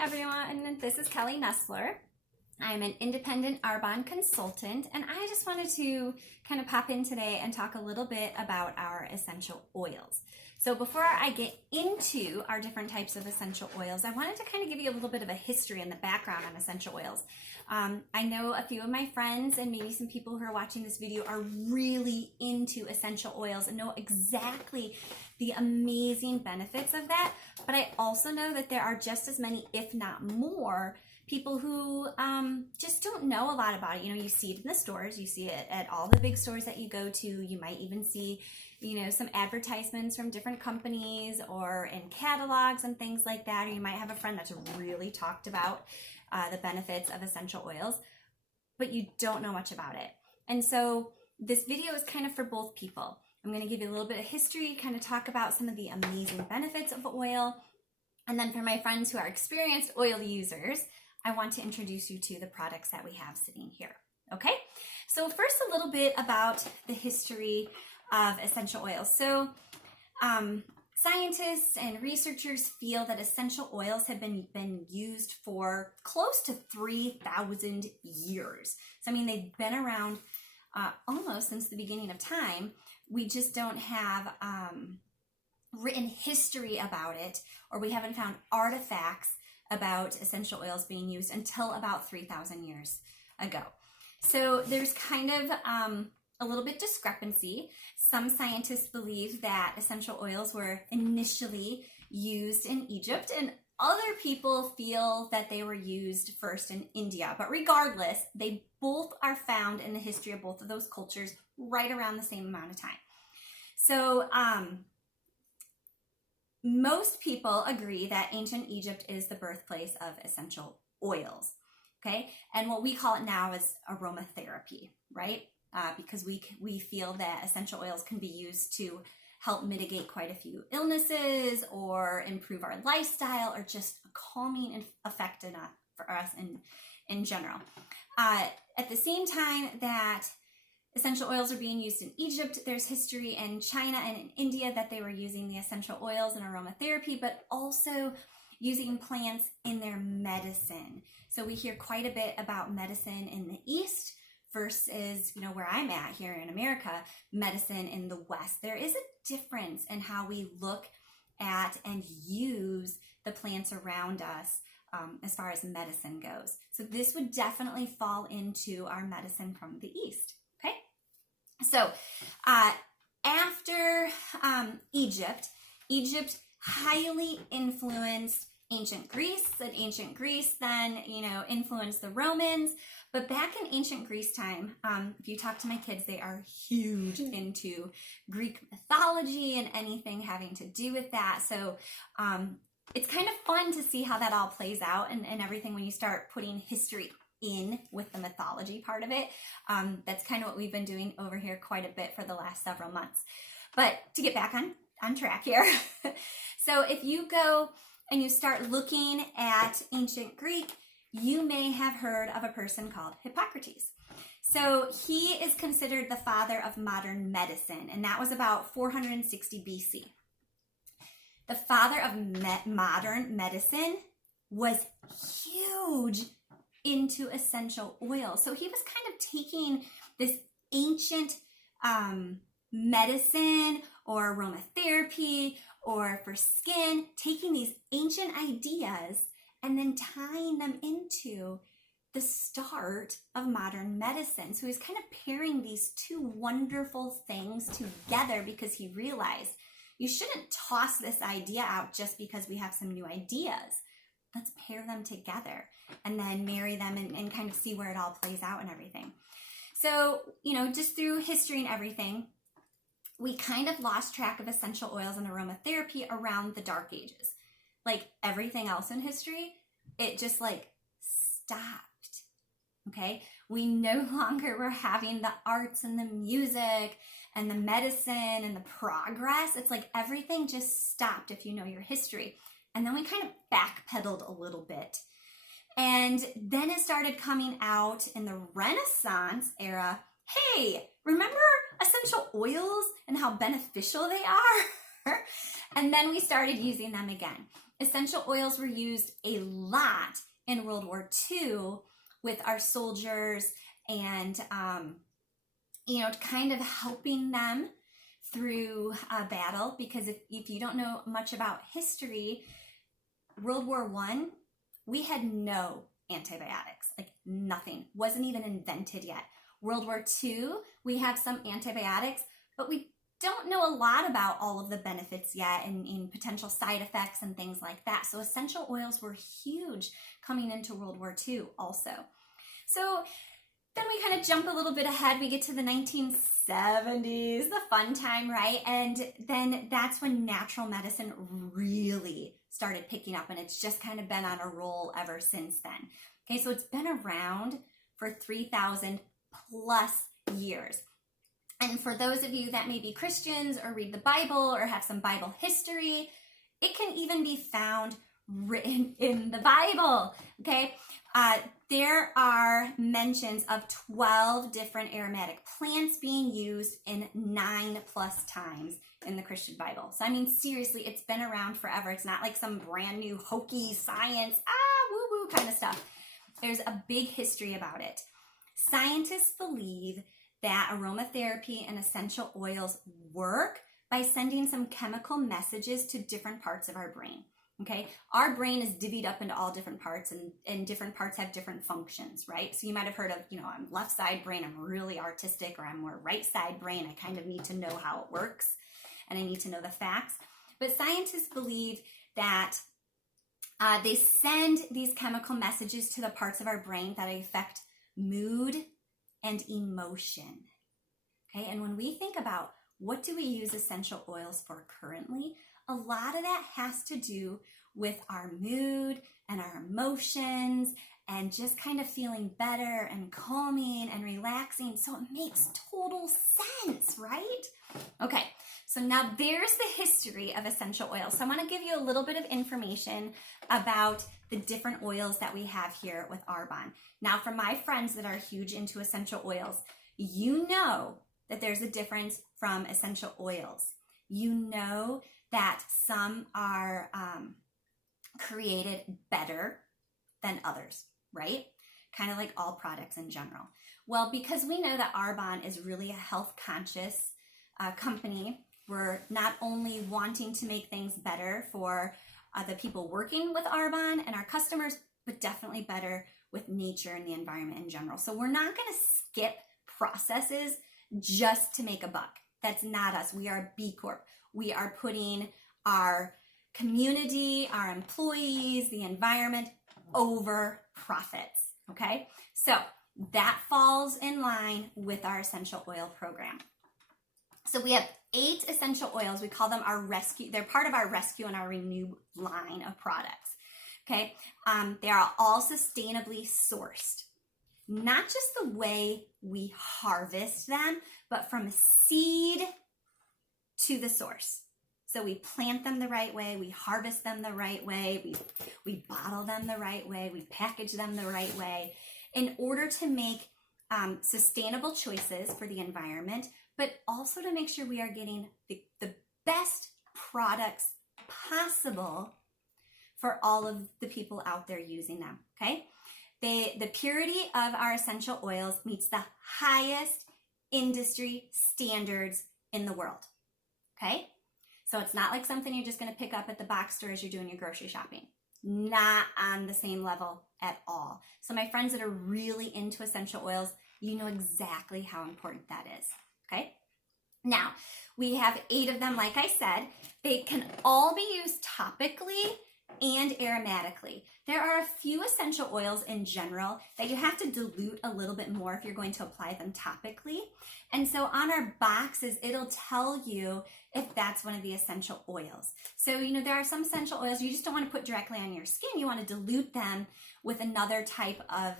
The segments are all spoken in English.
everyone, this is Kelly Nestler. I'm an independent Arbonne consultant, and I just wanted to kind of pop in today and talk a little bit about our essential oils. So before I get into our different types of essential oils, I wanted to kind of give you a little bit of a history and the background on essential oils. I know a few of my friends and maybe some people who are watching this video are really into essential oils and know exactly the amazing benefits of that, but I also know that there are just as many, if not more, people who just don't know a lot about it. You know, you see it in the stores, you see it at all the big stores that you go to. You might even see, you know, some advertisements from different companies or in catalogs and things like that. Or you might have a friend that's really talked about the benefits of essential oils, but you don't know much about it. And so this video is kind of for both people. I'm going to give you a little bit of history, kind of talk about some of the amazing benefits of oil. And then for my friends who are experienced oil users, I want to introduce you to the products that we have sitting here. Okay, so first a little bit about the history of essential oils. So scientists and researchers feel that essential oils have been used for close to 3,000 years. So I mean, they've been around almost since the beginning of time. We just don't have written history about it, or we haven't found artifacts about essential oils being used until about 3,000 years ago. So there's kind of a little bit discrepancy. Some scientists believe that essential oils were initially used in Egypt, and other people feel that they were used first in India. But regardless, they both are found in the history of both of those cultures right around the same amount of time. So most people agree that ancient Egypt is the birthplace of essential oils, okay? And what we call it now is aromatherapy, right? Because we feel that essential oils can be used to help mitigate quite a few illnesses or improve our lifestyle, or just a calming effect for us in general. At the same time that essential oils are being used in Egypt, there's history in China and in India that they were using the essential oils in aromatherapy, but also using plants in their medicine. So we hear quite a bit about medicine in the East versus, you know, where I'm at here in America, medicine in the West. There is a difference in how we look at and use the plants around us as far as medicine goes. So this would definitely fall into our medicine from the East. Okay, so after Egypt highly influenced ancient Greece, and ancient Greece then, you know, influenced the Romans. But back in ancient Greece time, if you talk to my kids, they are huge into Greek mythology and anything having to do with that. So it's kind of fun to see how that all plays out and everything when you start putting history in with the mythology part of it. That's kind of what we've been doing over here quite a bit for the last several months. But to get back on track here, so if you go and you start looking at ancient Greek, you may have heard of a person called Hippocrates. So he is considered the father of modern medicine, and that was about 460 BC. The father of modern medicine was huge into essential oils. So he was kind of taking this ancient medicine or aromatherapy or for skin, taking these ancient ideas and then tying them into the start of modern medicine. So he's kind of pairing these two wonderful things together because he realized you shouldn't toss this idea out just because we have some new ideas. Let's pair them together and then marry them and kind of see where it all plays out and everything. So, you know, just through history and everything, we kind of lost track of essential oils and aromatherapy around the Dark Ages. Like everything else in history, it just like stopped, okay? We no longer were having the arts and the music and the medicine and the progress. It's like everything just stopped if you know your history. And then we kind of backpedaled a little bit. And then it started coming out in the Renaissance era. Hey, remember essential oils and how beneficial they are? And then we started using them again. Essential oils were used a lot in World War II with our soldiers and, kind of helping them through battle, because if you don't know much about history, World War I, we had no antibiotics, like nothing, wasn't even invented yet. World War II, we have some antibiotics, but we don't know a lot about all of the benefits yet and potential side effects and things like that. So essential oils were huge coming into World War II also. So then we kind of jump a little bit ahead. We get to the 1970s, the fun time, right? And then that's when natural medicine really started picking up, and it's just kind of been on a roll ever since then. Okay, so it's been around for 3,000 plus years. And for those of you that may be Christians or read the Bible or have some Bible history, it can even be found written in the Bible, okay? There are mentions of 12 different aromatic plants being used in 9+ times in the Christian Bible. So, I mean, seriously, it's been around forever. It's not like some brand new hokey science, woo-woo kind of stuff. There's a big history about it. Scientists believe that aromatherapy and essential oils work by sending some chemical messages to different parts of our brain. Okay, our brain is divvied up into all different parts, and different parts have different functions, right? So you might have heard of, I'm left side brain, I'm really artistic, or I'm more right side brain, I kind of need to know how it works, and I need to know the facts. But scientists believe that they send these chemical messages to the parts of our brain that affect mood and emotion. Okay, and when we think about what do we use essential oils for currently, a lot of that has to do with our mood and our emotions and just kind of feeling better and calming and relaxing. So it makes total sense, right? Okay, so now there's the history of essential oils. So I want to give you a little bit of information about the different oils that we have here with Arbonne. Now, for my friends that are huge into essential oils, you know that there's a difference from essential oils. You know that some are created better than others, right? Kind of like all products in general. Well, because we know that Arbonne is really a health conscious company, we're not only wanting to make things better for the people working with Arbonne and our customers, but definitely better with nature and the environment in general. So we're not going to skip processes just to make a buck. That's not us. We are a B Corp. We are putting our community, our employees, the environment over profits, okay? So that falls in line with our essential oil program. So we have 8 essential oils. We call them our rescue. They're part of our rescue and our renew line of products, okay? They are all sustainably sourced. Not just the way we harvest them, but from seed to the source. So we plant them the right way, we harvest them the right way, we bottle them the right way, we package them the right way in order to make sustainable choices for the environment, but also to make sure we are getting the best products possible for all of the people out there using them, okay? The purity of our essential oils meets the highest industry standards in the world, okay? So it's not like something you're just going to pick up at the box store as you're doing your grocery shopping. Not on the same level at all. So my friends that are really into essential oils, you know exactly how important that is, okay? Now, we have 8 of them, like I said. They can all be used topically and aromatically. There are a few essential oils in general that you have to dilute a little bit more if you're going to apply them topically. And so on our boxes, it'll tell you if that's one of the essential oils. So, there are some essential oils you just don't want to put directly on your skin. You want to dilute them with another type of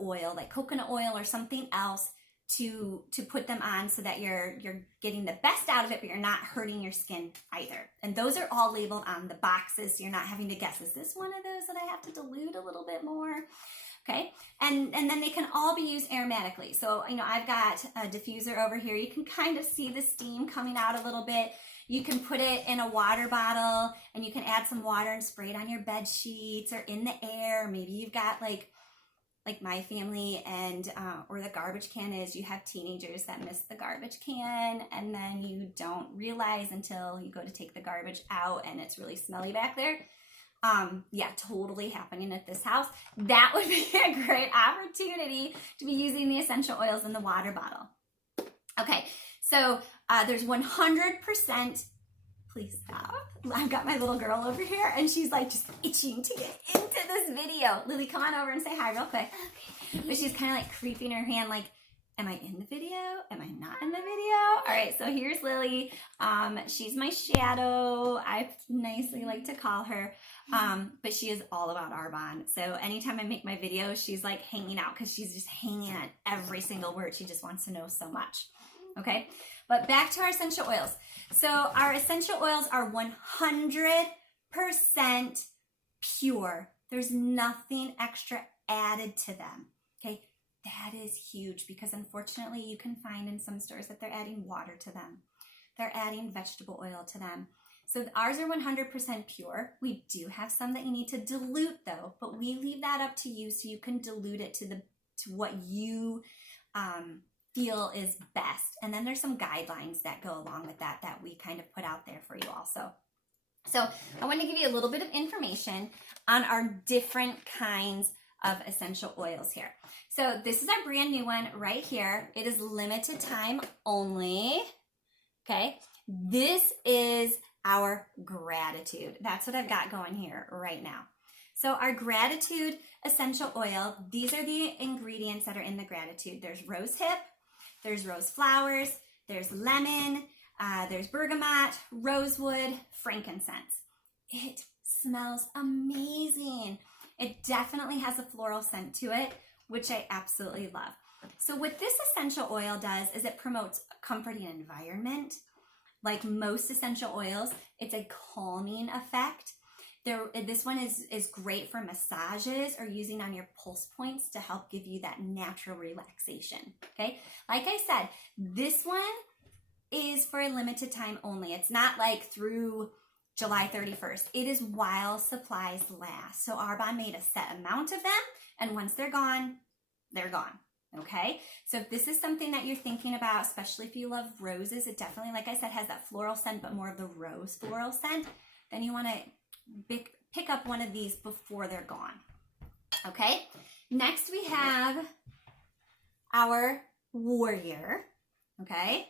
oil, like coconut oil or something else, to put them on so that you're getting the best out of it, but you're not hurting your skin either. And those are all labeled on the boxes, so you're not having to guess, is this one of those that I have to dilute a little bit more? Okay, and then they can all be used aromatically. So, I've got a diffuser over here. You can kind of see the steam coming out a little bit. You can put it in a water bottle and you can add some water and spray it on your bed sheets or in the air. Maybe you've got like my family and or the garbage can is, you have teenagers that miss the garbage can and then you don't realize until you go to take the garbage out and it's really smelly back there. Yeah, totally happening at this house. That would be a great opportunity to be using the essential oils in the water bottle. Okay, so there's 100%, please stop. I've got my little girl over here and she's like just itching to get into this video. Lily, come on over and say hi real quick. Okay. But she's kind of like creeping her hand like, am I in the video? Am I not in the video? All right, so here's Lily. She's my shadow. I nicely like to call her. But she is all about Arbonne. So anytime I make my video, she's like hanging out because she's just hanging on every single word. She just wants to know so much. Okay, but back to our essential oils. So our essential oils are 100% pure. There's nothing extra added to them. Okay, that is huge because unfortunately you can find in some stores that they're adding water to them. They're adding vegetable oil to them. So ours are 100% pure. We do have some that you need to dilute though, but we leave that up to you so you can dilute it to what you feel is best. And then there's some guidelines that go along with that we kind of put out there for you also. So I want to give you a little bit of information on our different kinds of essential oils here. So this is our brand new one right here. It is limited time only. Okay, this is our gratitude. That's what I've got going here right now. So our gratitude essential oil, these are the ingredients that are in the gratitude. There's rose hip, there's rose flowers, there's lemon, there's bergamot, rosewood, frankincense. It smells amazing. It definitely has a floral scent to it, which I absolutely love. So what this essential oil does is it promotes a comforting environment. Like most essential oils, it's a calming effect. This one is great for massages or using on your pulse points to help give you that natural relaxation, okay? Like I said, this one is for a limited time only. It's not like through July 31st. It is while supplies last. So Arbonne made a set amount of them, and once they're gone, okay? So if this is something that you're thinking about, especially if you love roses, it definitely, like I said, has that floral scent, but more of the rose floral scent, then you want to pick up one of these before they're gone. Okay, next we have our warrior. Okay,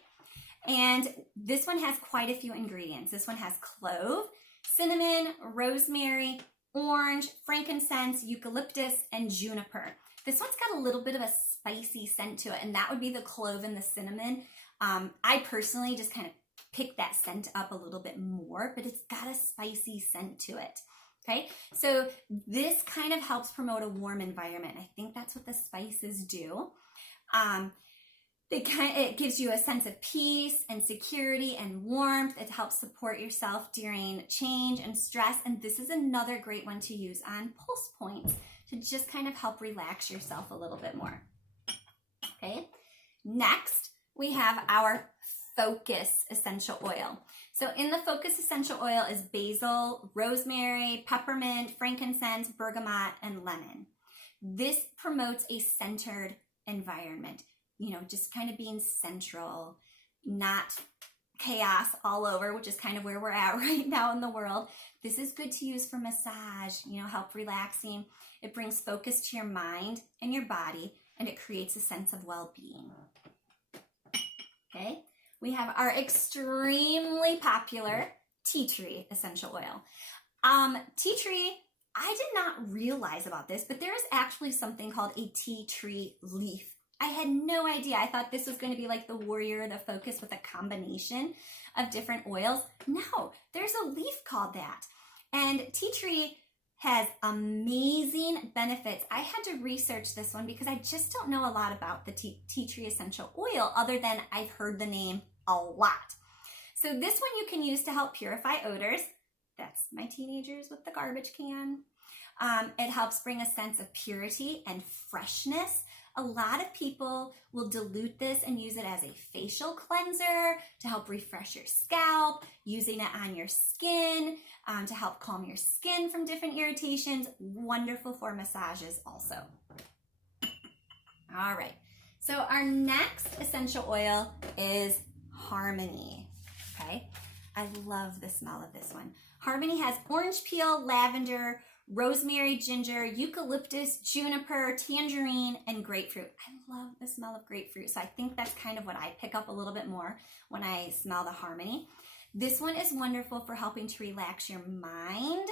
and this one has quite a few ingredients. This one has clove, cinnamon, rosemary, orange, frankincense, eucalyptus, and juniper. This one's got a little bit of a spicy scent to it, and that would be the clove and the cinnamon. I personally just kind of pick that scent up a little bit more, but it's got a spicy scent to it. Okay, so this kind of helps promote a warm environment. I think that's what the spices do. It gives you a sense of peace and security and warmth. It helps support yourself during change and stress. And this is another great one to use on pulse points to just kind of help relax yourself a little bit more. Okay, next we have our Focus Essential Oil. So in the Focus Essential Oil is basil, rosemary, peppermint, frankincense, bergamot, and lemon. This promotes a centered environment, you know, just kind of being central, not chaos all over, which is kind of where we're at right now in the world. This is good to use for massage, you know, help relaxing. It brings focus to your mind and your body, and it creates a sense of well-being. Okay. We have our extremely popular tea tree essential oil. Tea tree, I did not realize about this, but there is actually something called a tea tree leaf. I had no idea. I thought this was going to be like the warrior, the focus with a combination of different oils. No, there's a leaf called that. And tea tree has amazing benefits. I had to research this one because I just don't know a lot about the tea tree essential oil other than I've heard the name a lot. So this one you can use to help purify odors, That's my teenagers with the garbage can. It helps bring a sense of purity and freshness. A lot of people will dilute this and use it as a facial cleanser to help refresh your scalp, using it on your skin to help calm your skin from different irritations. Wonderful for massages also. All right, so our next essential oil is Harmony, okay? I love the smell of this one. Harmony has orange peel, lavender, rosemary, ginger, eucalyptus, juniper, tangerine, and grapefruit. I love the smell of grapefruit, so I think that's kind of what I pick up a little bit more when I smell the Harmony. This one is wonderful for helping to relax your mind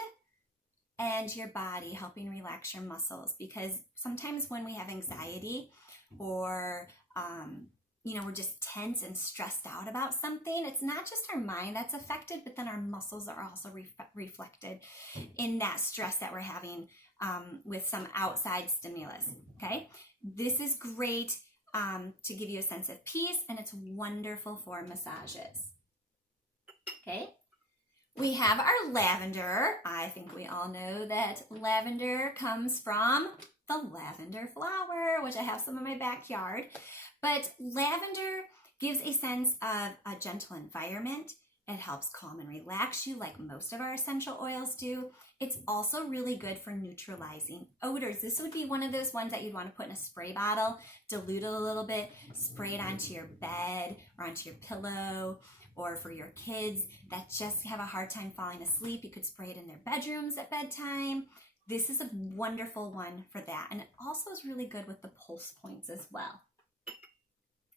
and your body, helping relax your muscles, because sometimes when we have anxiety or we're just tense and stressed out about something, it's not just our mind that's affected, but then our muscles are also reflected in that stress that we're having with some outside stimulus, okay? This is great to give you a sense of peace, and it's wonderful for massages, okay? We have our lavender. I think we all know that lavender comes from the lavender flower, which I have some in my backyard. But lavender gives a sense of a gentle environment. It helps calm and relax you like most of our essential oils do. It's also really good for neutralizing odors. This would be one of those ones that you'd want to put in a spray bottle, dilute it a little bit, spray it onto your bed or onto your pillow, or for your kids that just have a hard time falling asleep. You could spray it in their bedrooms at bedtime. This is a wonderful one for that. And it also is really good with the pulse points as well.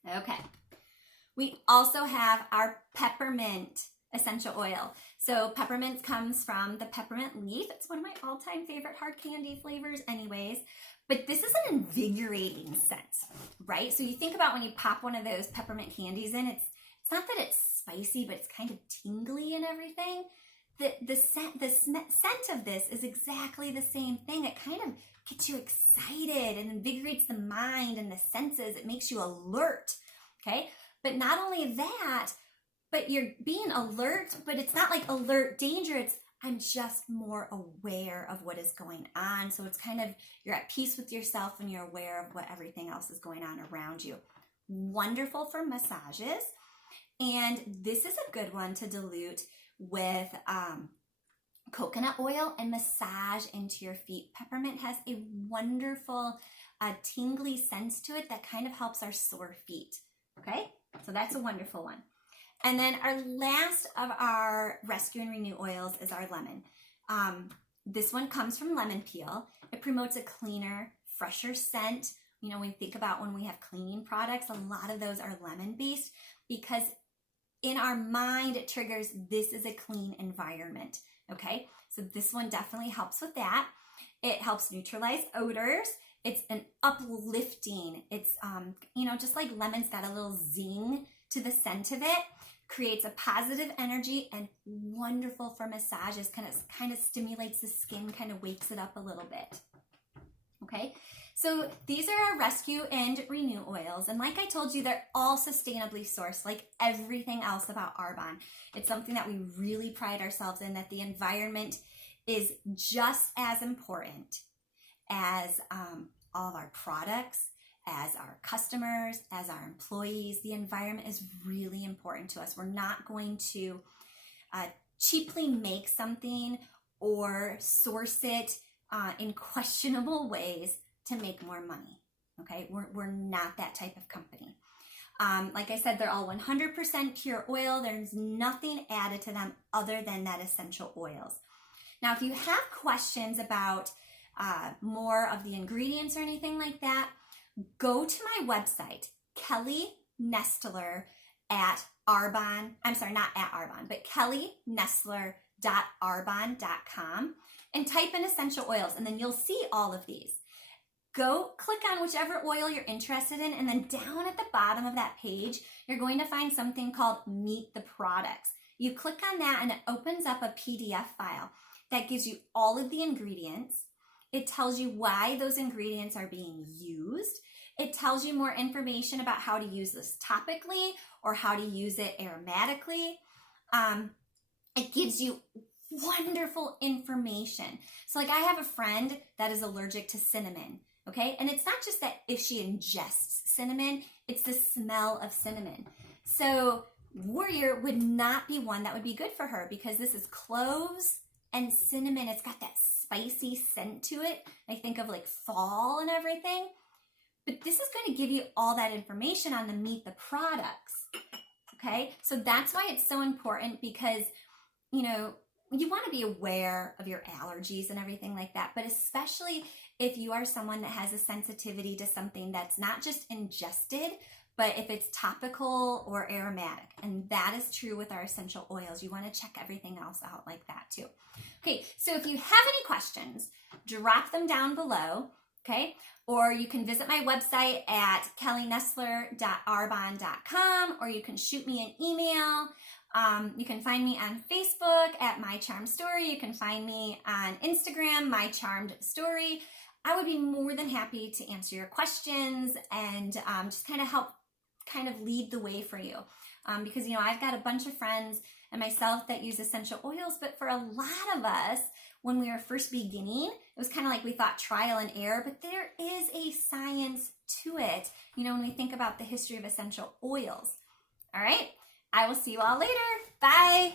Okay. We also have our peppermint essential oil. So peppermint comes from the peppermint leaf. It's one of my all-time favorite hard candy flavors anyways. But this is an invigorating scent, right? So you think about when you pop one of those peppermint candies in, it's not that it's spicy, but it's kind of tingly and everything. The scent of this is exactly the same thing. It kind of gets you excited and invigorates the mind and the senses. It makes you alert, okay? But not only that, but you're being alert, but it's not like alert danger. It's I'm just more aware of what is going on. So it's kind of, you're at peace with yourself and you're aware of what everything else is going on around you. Wonderful for massages. And this is a good one to dilute with coconut oil and massage into your feet. Peppermint has a wonderful tingly sense to it that kind of helps our sore feet. Okay, so that's a wonderful one. And then our last of our Rescue and Renew oils is our lemon. This one comes from lemon peel. It promotes a cleaner, fresher scent. You know, when we think about when we have cleaning products, a lot of those are lemon based because in our mind, it triggers this is a clean environment, okay? So this one definitely helps with that. It helps neutralize odors. It's an uplifting. It's, just like lemon's got a little zing to the scent of it, creates a positive energy and wonderful for massages, kind of stimulates the skin, kind of wakes it up a little bit, okay? So these are our Rescue and Renew oils. And like I told you, they're all sustainably sourced, like everything else about Arbonne. It's something that we really pride ourselves in, that the environment is just as important as all of our products, as our customers, as our employees. The environment is really important to us. We're not going to cheaply make something or source it in questionable ways to make more money, okay? We're not that type of company. Like I said, they're all 100% pure oil. There's nothing added to them other than that essential oils. Now, if you have questions about more of the ingredients or anything like that, go to my website, Kelly Nestler at Arbonne, I'm sorry, not at Arbonne, but kellynestler.arbonne.com and type in essential oils, and then you'll see all of these. Go click on whichever oil you're interested in, and then down at the bottom of that page, you're going to find something called Meet the Products. You click on that and it opens up a PDF file that gives you all of the ingredients. It tells you why those ingredients are being used. It tells you more information about how to use this topically or how to use it aromatically. It gives you wonderful information. So like I have a friend that is allergic to cinnamon, okay? And it's not just that if she ingests cinnamon, it's the smell of cinnamon. So Warrior would not be one that would be good for her because this is cloves and cinnamon. It's got that spicy scent to it. I think of like fall and everything. But this is going to give you all that information on the meet the products. Okay, so that's why it's so important because, you know, you want to be aware of your allergies and everything like that, but especially if you are someone that has a sensitivity to something that's not just ingested, but if it's topical or aromatic. And that is true with our essential oils. You want to check everything else out like that too. Okay, so if you have any questions, drop them down below, okay? Or you can visit my website at kellynestler.arbonne.com, or you can shoot me an email. You can find me on Facebook at My Charmed Story. You can find me on Instagram, My Charmed Story. I would be more than happy to answer your questions and just kind of help lead the way for you. Because, you know, I've got a bunch of friends and myself that use essential oils, but for a lot of us, when we were first beginning, it was kind of like we thought trial and error, but there is a science to it, you know, when we think about the history of essential oils. All right, I will see you all later. Bye.